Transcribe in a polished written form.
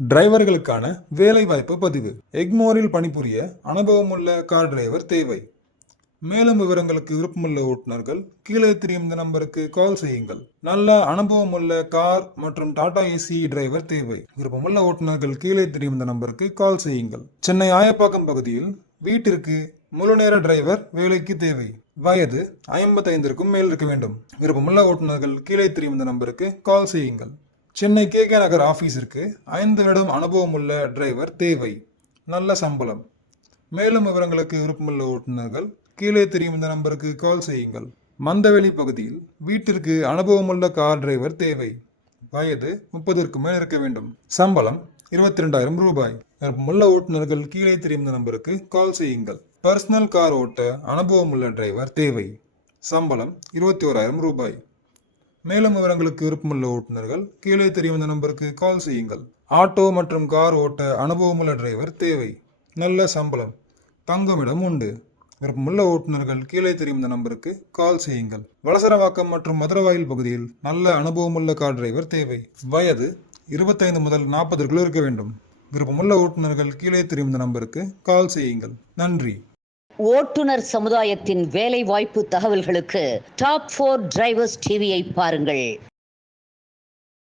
டிரைவர்களுக்கான வேலைவாய்ப்பு பதிவு. எக்மோரில் பணிபுரிய அனுபவமுள்ள கார் டிரைவர் தேவை. மேலும் விவரங்களுக்கு விருப்பமுள்ள ஓட்டுநர்கள் கீழே தெரியும் இந்த நம்பருக்கு கால் செய்யுங்கள். நல்ல அனுபவமுள்ள கார் மற்றும் டாடா ஏசி டிரைவர் தேவை. விருப்பமுள்ள ஓட்டுநர்கள் கீழே தெரியும் இந்த நம்பருக்கு கால் செய்யுங்கள். சென்னை ஆயப்பாக்கம் பகுதியில் வீட்டிற்கு முழுநேர டிரைவர் வேலைக்கு தேவை. வயது 55க்கும் மேல் இருக்க வேண்டும். விருப்பமுள்ள ஓட்டுநர்கள் கீழே தெரியும் இந்த நம்பருக்கு கால் செய்யுங்கள். சென்னை கே.கே. நகர் ஆபீஸிற்கு 5 வருடம் அனுபவம் உள்ள டிரைவர் தேவை. நல்ல சம்பளம். மேலும் விவரங்களுக்கு விருப்பமுள்ள ஓட்டுநர்கள் கீழே தெரியும் இந்த நம்பருக்கு கால் செய்யுங்கள். மந்தவெளி பகுதியில் வீட்டிற்கு அனுபவமுள்ள கார் டிரைவர் தேவை. வயது 30ற்கு மேல் இருக்க வேண்டும். சம்பளம் 22,000 ரூபாய். விருப்பமுள்ள ஓட்டுநர்கள் கீழே தெரியும் இந்த நம்பருக்கு கால் செய்யுங்கள். பர்சனல் கார் ஓட்ட அனுபவமுள்ள டிரைவர் தேவை. சம்பளம் 21,000 ரூபாய். மேலும் விவரங்களுக்கு விருப்பமுள்ள ஓட்டுநர்கள் கீழே தெரியும் இந்த நம்பருக்கு கால் செய்யுங்கள். ஆட்டோ மற்றும் கார் ஓட்ட அனுபவமுள்ள டிரைவர் தேவை. நல்ல சம்பளம். தங்குமிடம் உண்டு. விருப்பமுள்ள ஓட்டுநர்கள் கீழே தெரியும் இந்த நம்பருக்கு கால் செய்யுங்கள். வலசரவாக்கம் மற்றும் மதுரவாயில் பகுதியில் நல்ல அனுபவமுள்ள கார் டிரைவர் தேவை. வயது 25 முதல் 40க்குள் இருக்க வேண்டும். விருப்பமுள்ள ஓட்டுநர்கள் கீழே தெரியும் இந்த நம்பருக்கு கால் செய்யுங்கள். நன்றி. ஓட்டுநர் சமுதாயத்தின் வேலை வாய்ப்பு தகவல்களுக்கு டாப் 4 டிரைவர்ஸ் டிவியை பாருங்கள்.